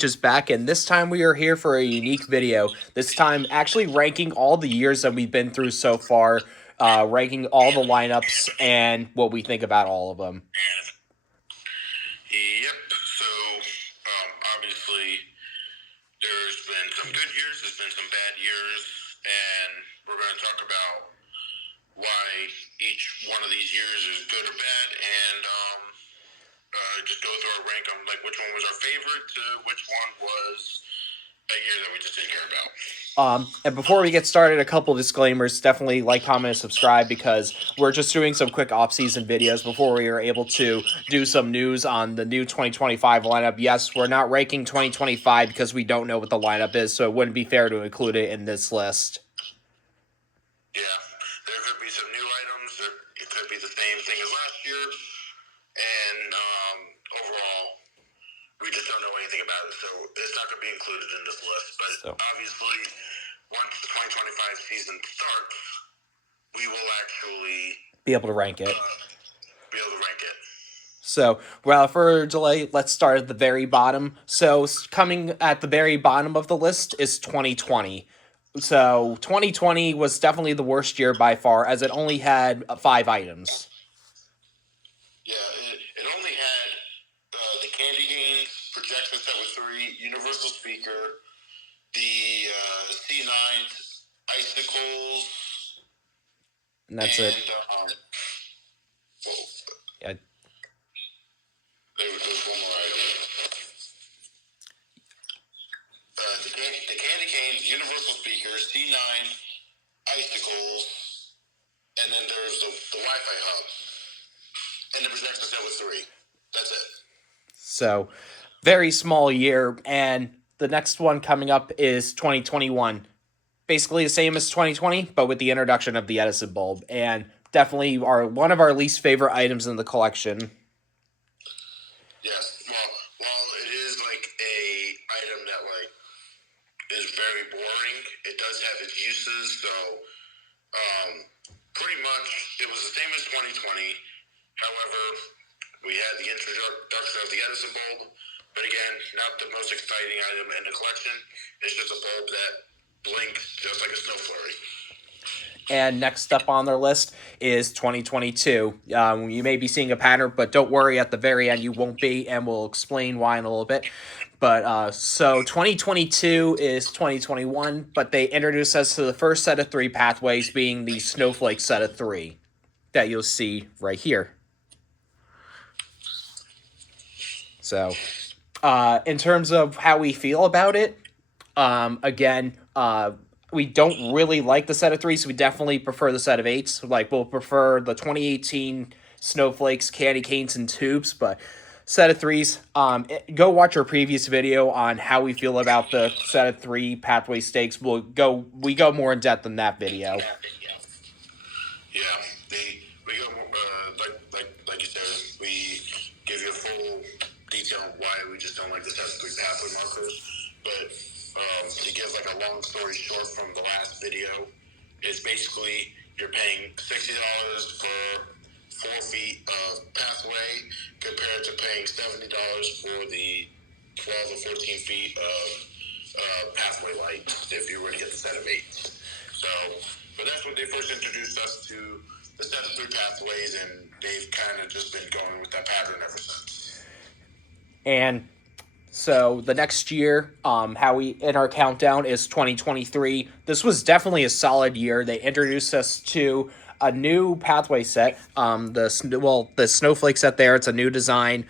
Just back, and this time we are here for a unique video. This time actually ranking all the years that we've been through so far, ranking all the lineups and what we think about all of them. Yep. So, obviously, there's been some good years, there's been some bad years, and we're going to talk about why each one of these years is good or bad, and just go through our rank on like which one was our favorite to which one was a year that we just didn't care about. And before we get started, a couple disclaimers. Definitely like, comment, and subscribe because we're just doing some quick off-season videos before we are able to do some news on the new 2025 lineup. Yes, we're not ranking 2025 because we don't know what the lineup is, so it wouldn't be fair to include it in this list. Yeah, there could be some new items. It could be the same thing as last year, and overall, we just don't know anything about it, so it's not going to be included in this list. But obviously, once the 2025 season starts, we will actually be able to rank it. So, without further delay, let's start at the very bottom. So, coming at the very bottom of the list is 2020. So, 2020 was definitely the worst year by far, as it only had 5 items. Yeah, it only had the candy canes, projection set with 3, universal speaker, the C9s, icicles, and that's it. Yeah. There was one more item. The candy canes, universal speakers, C9, icicles, and then there's the Wi-Fi hub, and the projection set with 3. That's it. So, very small year, and the next one coming up is 2021. Basically the same as 2020, but with the introduction of the Edison bulb, and definitely one of our least favorite items in the collection. Yes, well, it is like a item that like is very boring. It does have its uses, so pretty much it was the same as 2020. However, we had the introduction of the Edison bulb, but again, not the most exciting item in the collection. It's just a bulb that blinks just like a snow flurry. And next up on their list is 2022. You may be seeing a pattern, but don't worry, at the very end you won't be, and we'll explain why in a little bit. But so 2022 is 2021, but they introduced us to the first set of 3 pathways, being the snowflake set of 3 that you'll see right here. So, in terms of how we feel about it, again, we don't really like the set of 3s. So we definitely prefer the set of 8s. Like, we'll prefer the 2018 snowflakes, candy canes, and tubes, but set of 3s. Go watch our previous video on how we feel about the set of 3 pathway stakes. We go more in depth in that video. Yeah, we go like you said. We give you a full detail on why we just don't like the set of 3 pathway markers. But to give like a long story short from the last video, is basically you're paying $60 for 4 feet of pathway compared to paying $70 for the 12 or 14 feet of pathway lights if you were to get the set of 8. So, but that's when they first introduced us to the set of 3 pathways, and they've kind of just been going with that pattern ever since. And so the next year, how we in our countdown is 2023. This was definitely a solid year. They introduced us to a new pathway set. The snowflake set there. It's a new design.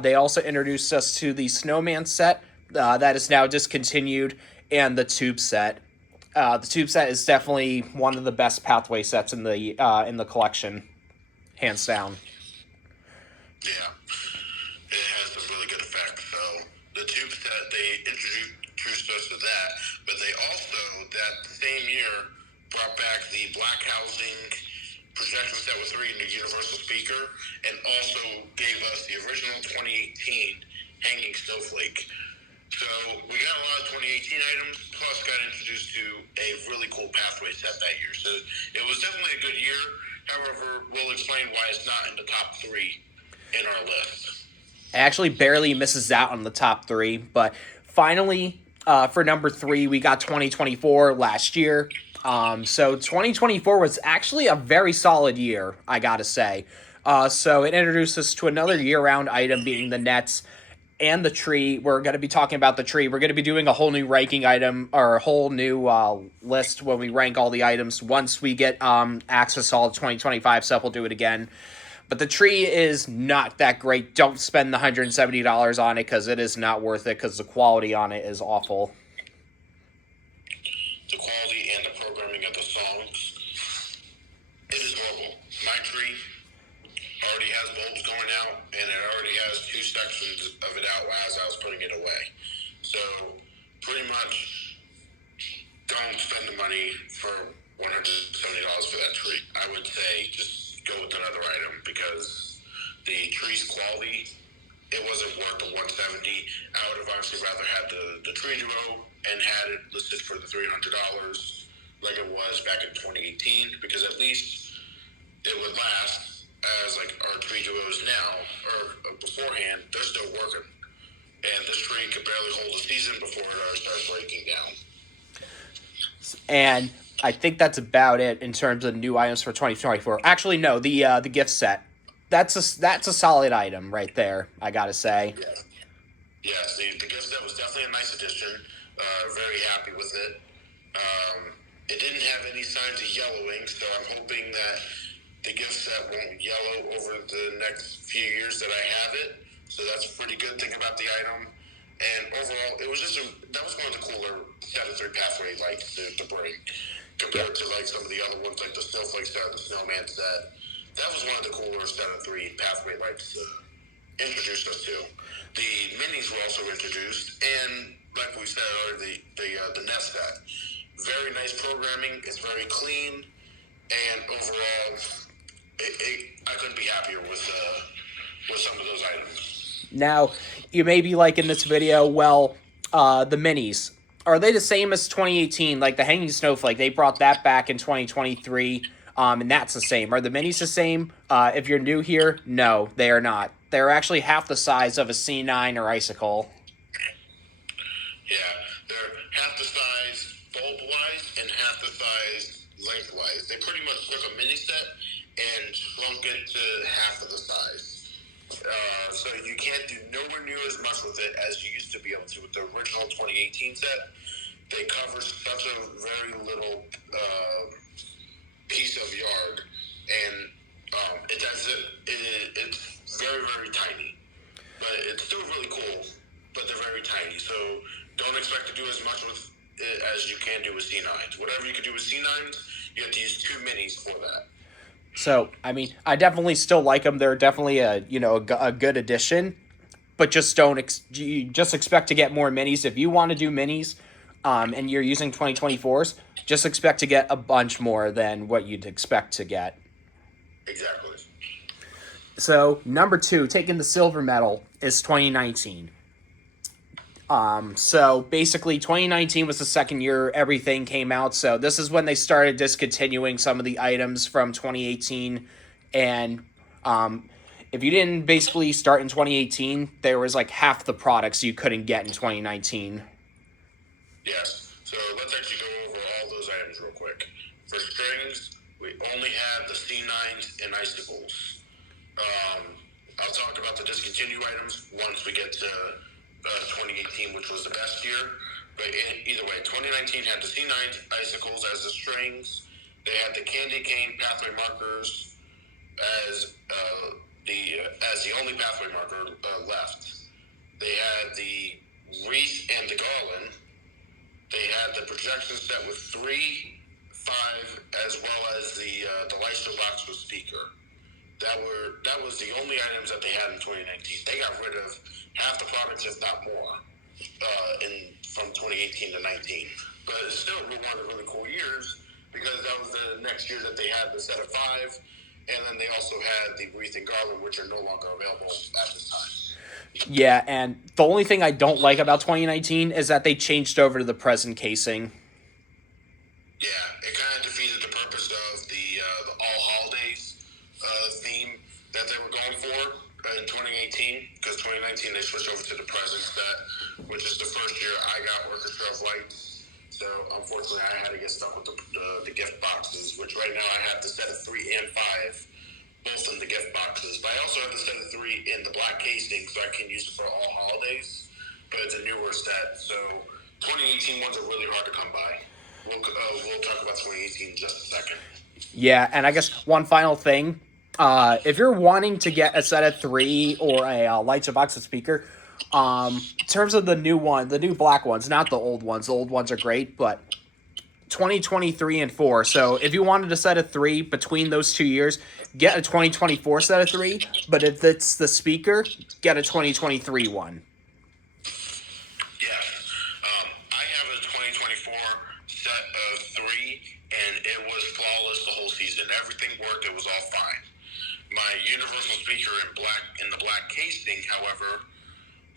They also introduced us to the snowman set that is now discontinued, and the tube set. The tube set is definitely one of the best pathway sets in the collection, hands down. Yeah. It has some really good effects. So the tube set, they introduced us to that, but they also, that same year, brought back the black housing projection set with 3 in the universal speaker, and also gave us the original 2018 hanging snowflake. So we got a lot of 2018 items, plus got introduced to a really cool pathway set that year. So it was definitely a good year. However, we'll explain why it's not in the top 3 in our list. It actually barely misses out on the top 3, but finally, for number 3, we got 2024 last year. So 2024 was actually a very solid year, I gotta say. So it introduced us to another year-round item, being the nets and the tree. We're going to be talking about the tree. We're going to be doing a whole new ranking item, or a whole new list when we rank all the items. Once we get access to all the 2025 stuff, we'll do it again. But the tree is not that great. Don't spend the $170 on it, because it is not worth it, because the quality on it is awful. The quality and the programming of the songs, it is horrible. My tree already has bulbs going out, and it already has 2 sections of it out as I was putting it away. So pretty much don't spend the money for $170 for that tree. I would say just go with another item, because the tree's quality, it wasn't worth the 170. I would have honestly rather had the tree duo and had it listed for the $300 like it was back in 2018, because at least it would last, as like our tree duos now, or beforehand, they're still working. And this tree could barely hold a season before it starts breaking down. And I think that's about it in terms of new items for 2024. Actually, no, the gift set. That's a solid item right there, I gotta say. Yeah. Yes, the gift set was definitely a nice addition. Very happy with it. It didn't have any signs of yellowing, so I'm hoping that the gift set won't yellow over the next few years that I have it. So that's a pretty good thing about the item. And overall, it was just that was one of the cooler set of 3 pathway lights to bring, compared to like some of the other ones, like the snowflake set, the snowman set. That was one of the cooler set of 3 pathway lights introduced us to. The minis were also introduced, and like we said earlier, the Nest set. Very nice programming. It's very clean, and overall, I couldn't be happier with some of those items. Now, you may be like in this video, well, the minis. Are they the same as 2018? Like the Hanging Snowflake, they brought that back in 2023, and that's the same. Are the minis the same? If you're new here, no, they are not. They're actually half the size of a C9 or Icicle. Yeah, they're half the size bulb-wise and half the size lengthwise. They pretty much took a mini set and shrunk it to half of the size. So you can't do nowhere near as much with it as you used to be able to with the original 2018 set. They cover such a very little piece of yard, and it's very, very tiny. But it's still really cool, but they're very tiny. So don't expect to do as much with it as you can do with C9s. Whatever you can do with C9s, you have to use 2 minis for that. So, I mean, I definitely still like them. They're definitely a good addition, but just you just expect to get more minis. If you want to do minis, and you're using 2024s, just expect to get a bunch more than what you'd expect to get. Exactly. So, number 2, taking the silver medal, is 2019. So basically 2019 was the second year everything came out. So this is when they started discontinuing some of the items from 2018. And if you didn't basically start in 2018, there was like half the products you couldn't get in 2019. Yes. So let's actually go over all those items real quick. For strings, we only have the C9s and icicles. I'll talk about the discontinued items once we get to 2018, which was the best year. But either way, 2019 had the C9 icicles as the strings. They had the candy cane pathway markers as the only pathway marker left. They had the wreath and the garland. They had the projection set with 3, 5, as well as the light show box with speaker. That was the only items that they had in 2019. They got rid of half the products, if not more, from 2018 to 19. But it's still one of the really cool years, because that was the next year that they had the set of 5, and then they also had the wreath and garland, which are no longer available at this time. Yeah, and the only thing I don't like about 2019 is that they changed over to the present casing. Yeah, it kind of defeated the purpose of the all holidays theme that they were going for in 2018, because 2019 they switched over to the present set, which is the first year I got Orchestra of Lights. So unfortunately, I had to get stuck with the gift boxes, which right now I have the set of 3 and 5, both in the gift boxes. But I also have the set of 3 in the black casing, so I can use it for all holidays. But it's a newer set, so 2018 ones are really hard to come by. We'll talk about 2018 in just a second. Yeah, and I guess one final thing. If you're wanting to get a set of 3 or a Lights or Box of speaker, in terms of the new black ones, not the old ones are great, but 2023 and 4. So if you wanted a set of 3 between those 2 years, get a 2024 set of 3. But if it's the speaker, get a 2023 one. Yes. I have a 2024 set of 3, and it was flawless the whole season. Everything worked. It was all fine. My universal speaker in the black casing, however,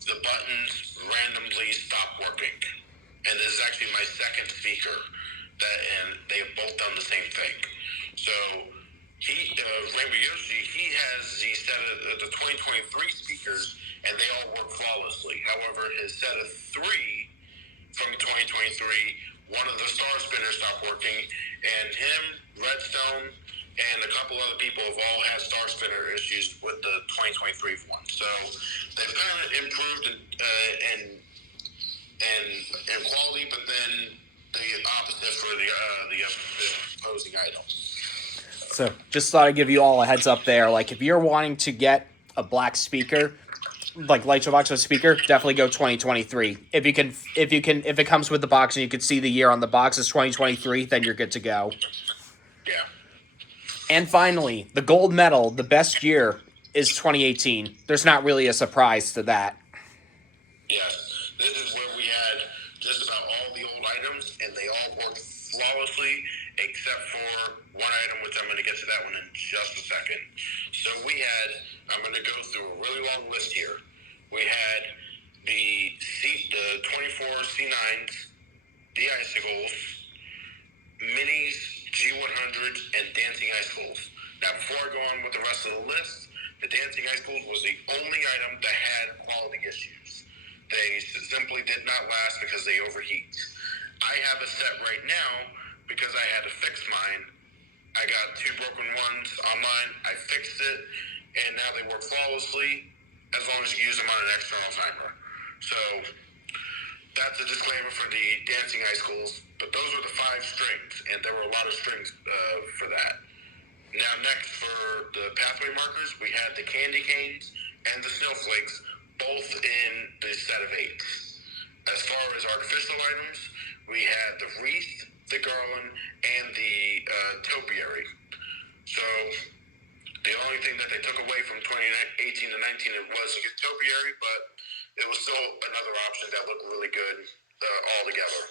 the buttons randomly stopped working. And this is actually my second speaker, and they have both done the same thing. So Rainbow Yoshi, he has the set of the 2023 speakers, and they all work flawlessly. However, his set of 3 from 2023, one of the star spinners stopped working, and him, Redstone, and a couple other people have all had star spinner issues with the 2023 one. So they've kind of improved in quality, but then the opposite for the opposing item. So just thought I'd give you all a heads up there. Like if you're wanting to get a black speaker, like Light Show Box with speaker, definitely go 2023. If it comes with the box and you can see the year on the box is 2023, then you're good to go. Yeah. And finally, the gold medal, the best year is 2018. There's not really a surprise to that. Yes. This is where we had just about all the old items, and they all worked flawlessly, except for one item, which I'm going to get to that one in just a second. So I'm going to go through a really long list here. We had the 24 C9s, the Icicles, Minis, G100s, and Dancing Icicles. Now, before I go on with the rest of the list, the Dancing Icicles was the only item that had quality issues. They simply did not last because they overheat. I have a set right now because I had to fix mine. I got 2 broken ones on mine. I fixed it, and now they work flawlessly as long as you use them on an external timer. So that's a disclaimer for the Dancing Icicles, but those were the 5 strings, and there were a lot of strings for that. Now next for the pathway markers, we had the candy canes and the snowflakes, both in the set of 8. As far as artificial items, we had the wreath, the garland, and the topiary. So the only thing that they took away from 2018 to 19 it was the topiary, but it was still another option that looked really good all together.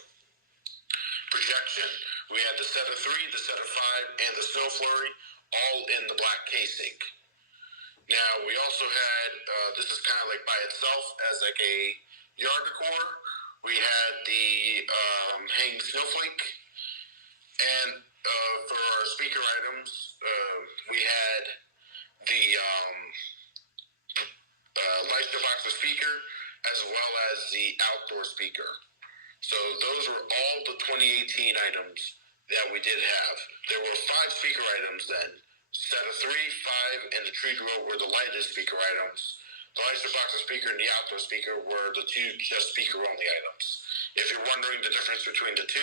Projection. We had the set of 3, the set of 5, and the snow flurry, all in the black casing. Now, we also had, this is kind of like by itself as like a yard decor. We had the hanging snowflake. And for our speaker items, we had the Leicester box of speaker as well as the outdoor speaker. So those were all the 2018 items that we did have. There were 5 speaker items then. Set of 3, 5, and the tree grow were the lightest speaker items. The Leicester box of speaker and the outdoor speaker were the 2 just speaker only items. If you're wondering the difference between the 2,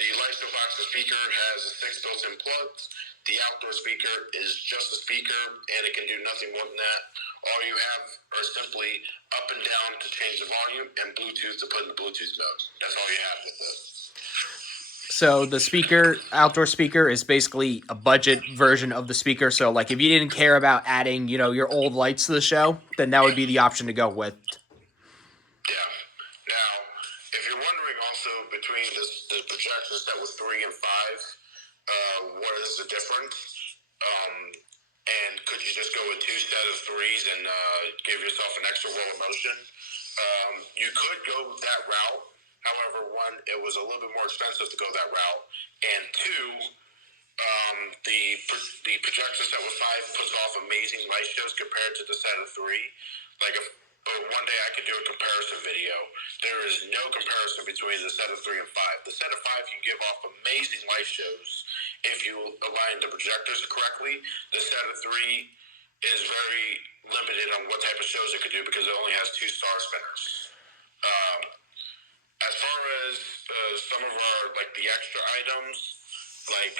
the Leicester box of speaker has 6 built-in plugs. The outdoor speaker is just a speaker, and it can do nothing more than that. All you have are simply up and down to change the volume and Bluetooth to put in the Bluetooth mode. That's all you have with it. So the outdoor speaker, is basically a budget version of the speaker. So like if you didn't care about adding, your old lights to the show, then that would be the option to go with. Yeah. Now, if you're wondering also between the projections that was 3 and 5, what is the difference? And could you just go with 2 set of 3s and give yourself an extra roll of motion? You could go that route. However, 1, it was a little bit more expensive to go that route, and 2, the projection set with 5 puts off amazing light shows compared to the set of 3. Like one day I could do a comparison video. There is no comparison between the set of 3 and 5. The set of 5 can give off amazing light shows if you align the projectors correctly. The set of 3 is very limited on what type of shows it could do because it only has 2 star spinners. As far as some of our like the extra items, like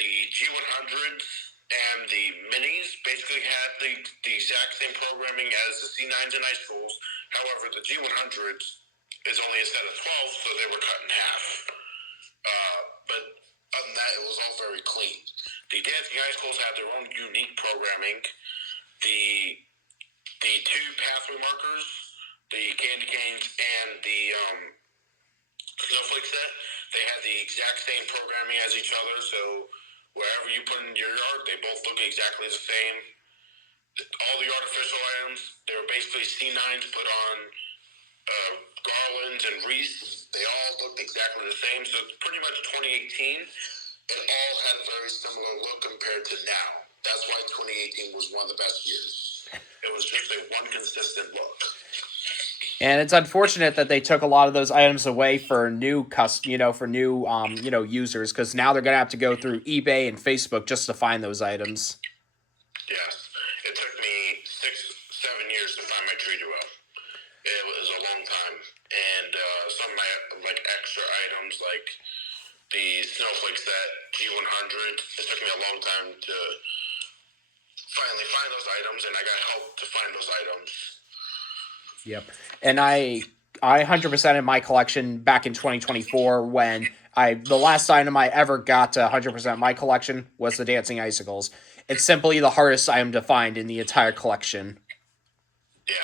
the G100s and the minis basically had the exact same programming as the C9s and Icicles. However, the G100s is only a set of 12, so they were cut in half. But other than that, it was all very clean. The Dancing Icicles had their own unique programming. The 2 pathway markers, the candy canes, and the snowflake set, they had the exact same programming as each other, so wherever you put in your yard, they both look exactly the same. All the artificial items, they were basically C9s put on garlands and wreaths. They all looked exactly the same, so it's pretty much 2018. It all had a very similar look compared to now. That's why 2018 was one of the best years. It was just a one consistent look. And it's unfortunate that they took a lot of those items away for new for new users, because now they're gonna have to go through eBay and Facebook just to find those items. Yes, it took me 6-7 years to find my tree duo. It was a long time, and some of my like extra items like the snowflake set G100. It took me a long time to finally find those items, and I got help to find those items. Yep. And I 100% in my collection back in 2024 when the last item I ever got to 100% my collection was the Dancing Icicles. It's simply the hardest item to find in the entire collection. Yeah.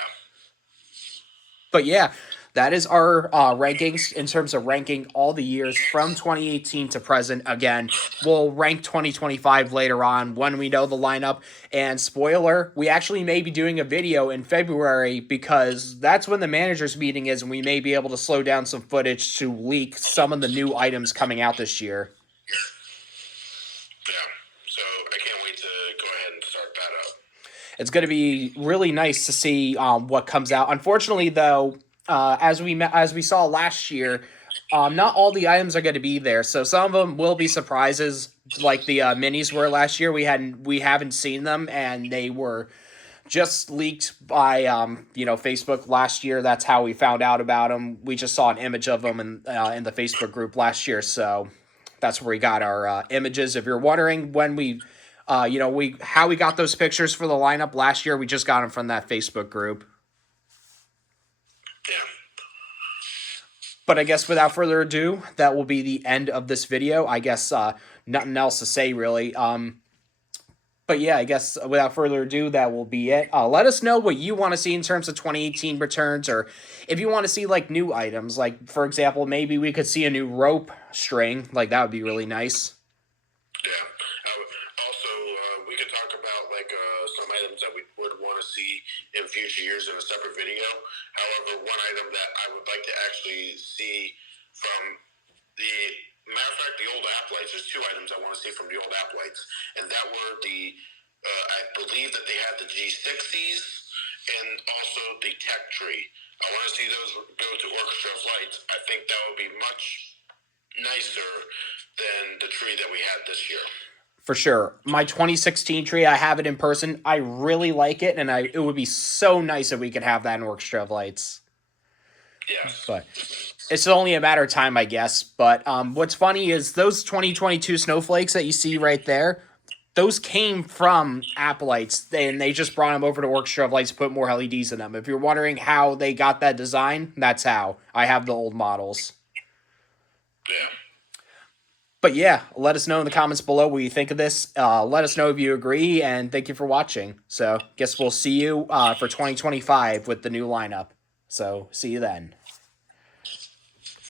But yeah, that is our rankings in terms of ranking all the years from 2018 to present. Again, we'll rank 2025 later on when we know the lineup. And spoiler, we actually may be doing a video in February because that's when the managers meeting is, and we may be able to slow down some footage to leak some of the new items coming out this year. Yeah, so I can't wait to go ahead and start that up. It's going to be really nice to see what comes out. Unfortunately, though, as we saw last year, not all the items are going to be there. So some of them will be surprises, like the minis were last year. We haven't seen them, and they were just leaked by Facebook last year. That's how we found out about them. We just saw an image of them in the Facebook group last year. So that's where we got our images. If you're wondering when how we got those pictures for the lineup last year, we just got them from that Facebook group. Yeah. But I guess without further ado, that will be the end of this video. I guess nothing else to say really. But yeah, I guess without further ado, that will be it. Let us know what you want to see in terms of 2018 returns, or if you want to see like new items. Like for example, maybe we could see a new rope string. Like that would be really nice. Yeah. Also, we could talk about like some items that we would want to see in future years in a separate video. However, one item that I would like to actually see from the matter of fact, the old app lights. There's 2 items I want to see from the old app lights, and that were I believe that they had the G60s and also the tech tree. I want to see those go to Orchestra of Lights. I think that would be much nicer than the tree that we had this year. For sure. My 2016 tree, I have it in person. I really like it, and it would be so nice if we could have that in Orchestra of Lights. Yes. But it's only a matter of time, I guess. But what's funny is those 2022 snowflakes that you see right there, those came from App Lights, and they just brought them over to Orchestra of Lights to put more LEDs in them. If you're wondering how they got that design, that's how. I have the old models. Yeah. But yeah, let us know in the comments below what you think of this. Let us know if you agree, and thank you for watching. So, guess we'll see you for 2025 with the new lineup. So, see you then.